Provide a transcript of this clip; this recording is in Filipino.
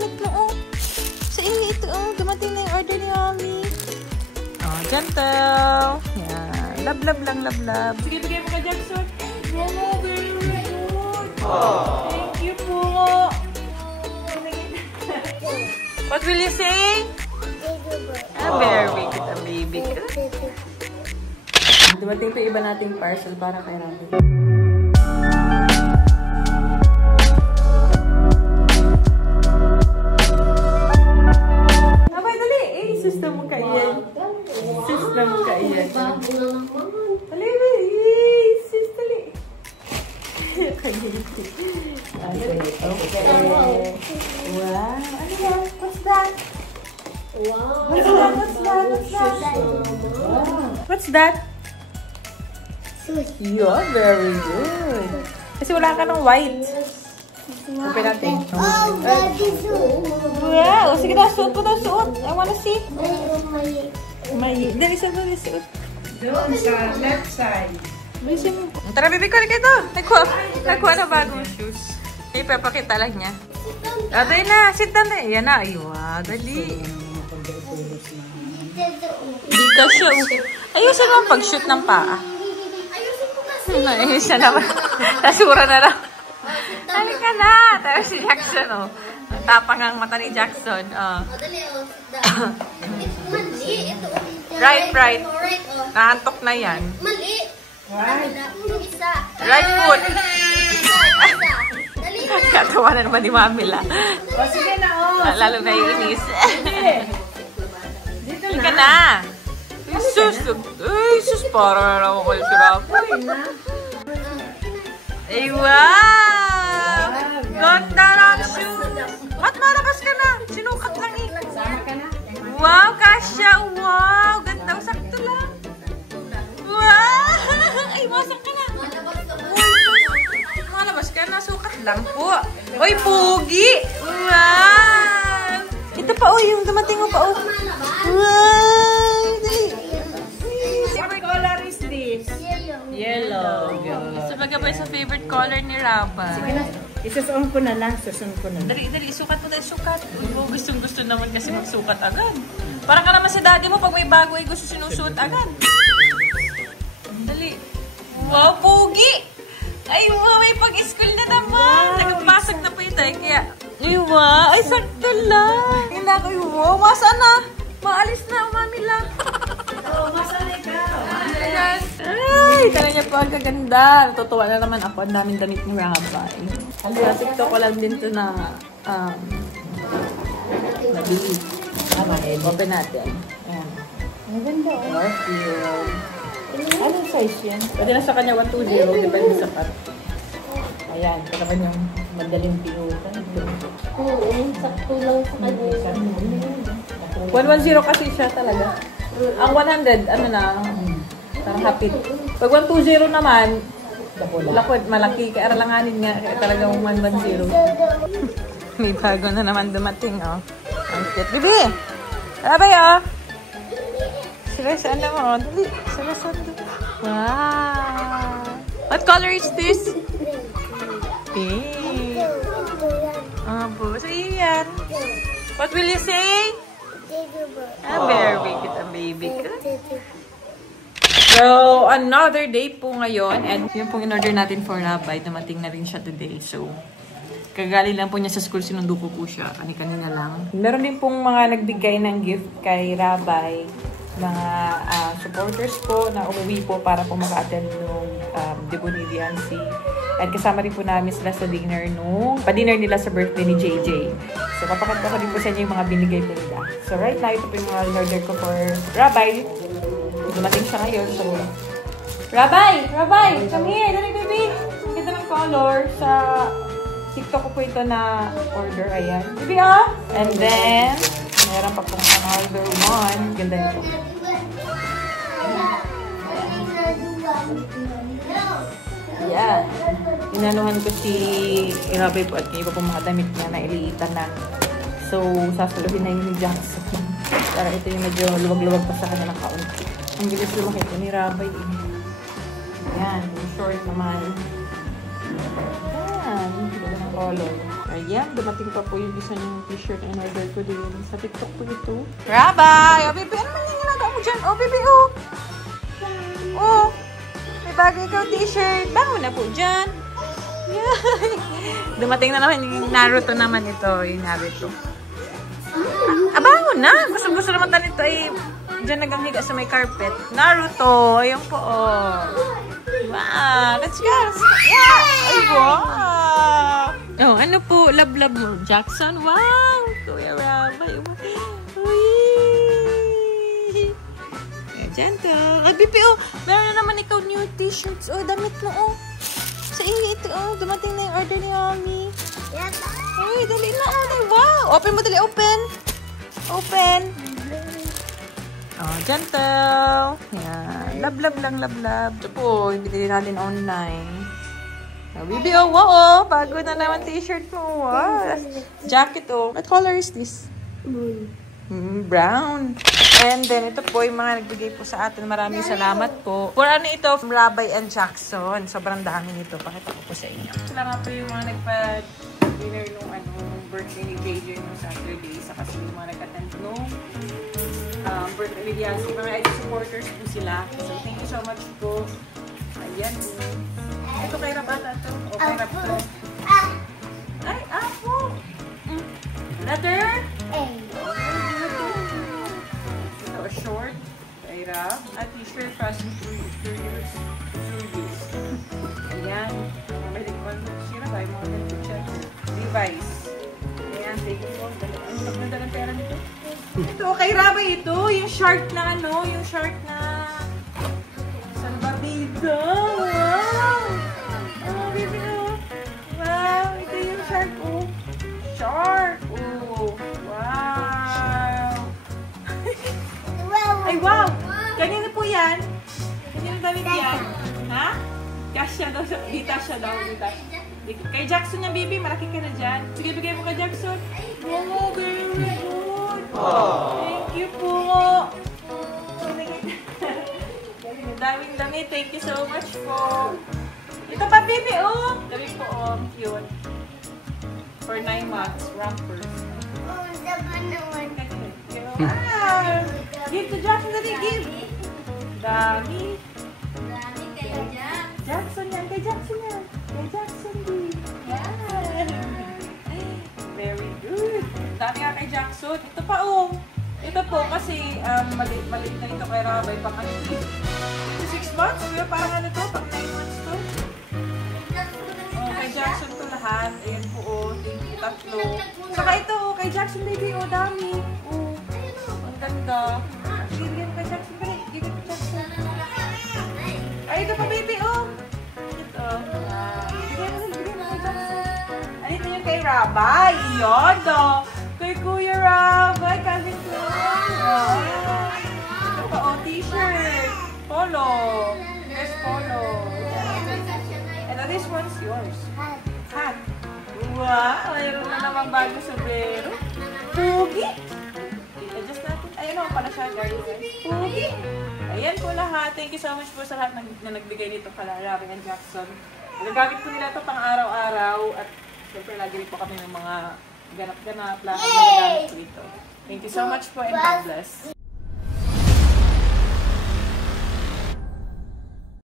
init mo, oh. Sa inyo ito, oh. Dumating na yung order ni Mami. Oh, gentle. Yan. Love lang, love. Sige, bigay mo ka, Jackson. Mama, very good. Thank you po. What will you say? Very good, a baby. Dumating pa iba nating parcel para kay Robin. Abay, dali! Eh, sus na mo kaiyan. Sus na mo kaiyan. Dali, sus, dali. Okay. Wow. Ano yan? What's that? Wow. What's that? Yeah, very good. Kasi wala ka ng white. Open natin. Oh, daddy suit. Wow. Sige na, suot mo na, suot. I wanna see. May. Dali sa suot. Doon sa left side. Tara, bibi ko na kayo. Nagkuha na bagong shoes. Ipapakita lang niya. Dali na, sit down na. Yan na. Aywa, dali. Hindi ka siya. Ayusin mo pag-shoot ng paa. Ayusin naman. Nasura na lang. Halika na. Tapos si Jackson, oh. Tapang ang mata ni Jackson. Right. Nahantok na yan. Mali. Right foot. Katawa na naman ni Mamila. O, sige na, oh. Lalo na yung inis. Halika na. Sus, para na naman kayo sirap. Ay, wow! Ganda ng shoes! Ba't malakas ka na? Sinukat lang eh. Wow, Kasha! Wow! Ganda, sakto lang. Wow! Ay, masak ka na. Malabas ka na, sukat lang po. Uy, pugi! Wow! Ito pa, uy, yung dumating mo pa, uy. Wow! Dali. What color is this? Yellow. So, bagay sa favorite color ni Raba. Sige na. Isusun ko na lang. Dali, sukat mo tayo, sukat. Gusto naman kasi magsukat agad. Parang ka naman sa daddy mo, pag may bago ay gusto sinusuot agad. Dali. Wow, pogi! Ay, wow, may pag-school na naman. Nagpasok na po ito. Kaya, ay, wow, ay, sakto lang. Hindi ako, wow, masa na? Maalis na, Mamila. Oo, masali ka. Ayan. Ay, tala niya po ang kaganda. Natutuwa na naman ako. Ang daming damit ni Rabay. Sa TikTok ko lang din ito na nabili. Open natin. Ayan. Ang ganda, oh. Warfield. Anong size yan? Pwede na sa kanya 120. Depende sa pat. Ayan. Ito naman yung madaling pinutan. Oo, sakto lang sa kanya. 110 kasi siya talaga. Ang 100, ano na, parang hapit. Pag 120 naman, lakot, malaki. Kaya aranganin nga, kaya talagang 110. May bago na naman dumating, oh. Ang cute. Bibi! Abay, oh! Sila-saan naman, oh. Dali, sila-saan. Wow! What color is this? Pink. Oh, so yan. What will you say? Very good, a baby. So, another day po ngayon. And yun pong in-order natin for Rabay. Dumating na rin siya today. So, kagaling lang po niya sa school. Sinundo ko po siya. Kanina lang. Meron din pong mga nagbigay ng gift kay Rabay. Mga supporters po na umuwi po para po maka-attend nung debut ni Viancy. And kasama rin po namin sila sa dinner nung pa-dinner nila sa birthday ni JJ. So, papakita ko din po sa inyo yung mga binigay po nila. So, right now, ito po yung mga in-order ko for Rabay. Dumating siya ngayon. So, Rabay! Come here! Dali, baby! Ang ganda ng color. Sa TikTok ko po ito na order. Ayan. Baby, oh! And then, meron pa pong another one. Ganda ito. Yan. Inanuhan ko si Rabay po at yung iba pong mga damit niya na iliitan na. So, sasaluhin na yun ni Jackson. Para ito yung medyo luwag-luwag pa sa kanya ng kaunti. Ang bilis lumaki ito ni Rabay. Yan. Yung short naman. Yan. color. Ayan, dumating pa po yung isa niyong t-shirt in order ko din. Sa TikTok po ito. Rabay! O, Bibi, ano man yung ginagawa mo dyan? O, Bibi, o! O! May bago ikaw t-shirt. Bango na po dyan. Yay! Dumating na naman yung Naruto naman ito. Yung Naruto. Bango na! Gusto naman tayo ito ay dyan naganghiga sa may carpet. Naruto! Ayun po, o. Wow! Let's go! Wow! Ay, wow! Oh, ano po? Love mo, Jackson? Wow! Kuya Rabay. Uy! Gentle. Ay, Bibi, oh! Meron na naman ikaw new t-shirts. Oh, damit mo, oh. Sa inyo ito, oh. Dumating na yung order ni Mami. Uy, dali na, oh. Wow! Open mo, dali. Open! Open! Oh, gentle. Yan. Love lang, love. Ito po, ibili natin online. Oh, Bibi, oh, wow, oh. Bago na naman t-shirt mo. Wow. Jacket, oh. What color is this? Brown. And then, ito po yung mga nagbigay po sa atin. Maraming salamat po. For ano ito? Rabay and Jackson. Sobrang dami nito. Pakita ko po sa inyo. Sila nga po yung mga nagpa-dinner nung birthday ni JJ nung Saturday. Sa kasi yung mga nag-attend nung birthday ni Diaz. Mga ID supporters po sila. So, thank you so much po. Ayan. Ito kay Rabata to. O kay Rabata. Ay, apo! Letter? A. Ito, a short. Kay Rab. At t-shirt fashion through years. Ayan. May likman mo siya. Kaya mga ganito siya. Levi's. Ayan, thank you po. Ang maganda ng pera nito. Ito, kay Rabay ito. Yung shark na ano. Yung shark na salbabida. Wow! Oh, baby, oh. Wow! Ito yung shark, oh. Shark! Oh, wow! Ay, wow! Kanino po yan? Kanino damit yan? Ha? Kasya daw. Dita siya daw. Dita. Kay Jackson yung baby. Malaki ka na dyan. Sige, bigay mo kay Jackson. Oh, very good. Thank you po. Daming damit. Thank you so much po. Ito pa, baby, oh. Damit po, oh. Cute. For 9 months. Rampers. Ah! Give to Jackson. Dali, give. Dami. Jackson yan. Kay Jackson yan. Kay Jackson din. Yan. Very good. Dami nga kay Jackson. Ito pa, oh. Ito po kasi maliit na ito kay Rabay. Pang ano ito? 6 months? Pero parang ano to? Pang 9 months to? Oh, kay Jackson to lahat. Ayan po, oh. Thank you, tatlo. Saka ito, oh. Kay Jackson baby, oh. Dami. Oh. Ang ganda. Bigyan kay Jackson. Bigyan kay Jackson. Ay, ito pa baby, oh. Ito. Bigyan mo kay Jackson. Ay, ito yung kay Rabay. Yodo. Kay Kuya Rabay. Cousin ko. Ito pa, oh. T-shirt. Polo. There's polo. And this one's yours. Hat. Wow. Mayroon na namang bago sombrero. Pugi. Adjust natin. Ayun naman pala siya, guys. Pugi. Ayan po lahat. Thank you so much po sa lahat na nagbigay nito pala, Rabay and Jackson. Nagagamit ko nila ito pang araw-araw at siyempre lagi rin po kami ng mga ganap-ganap lahat na nagagamit ko ito. Thank you so much po and God bless.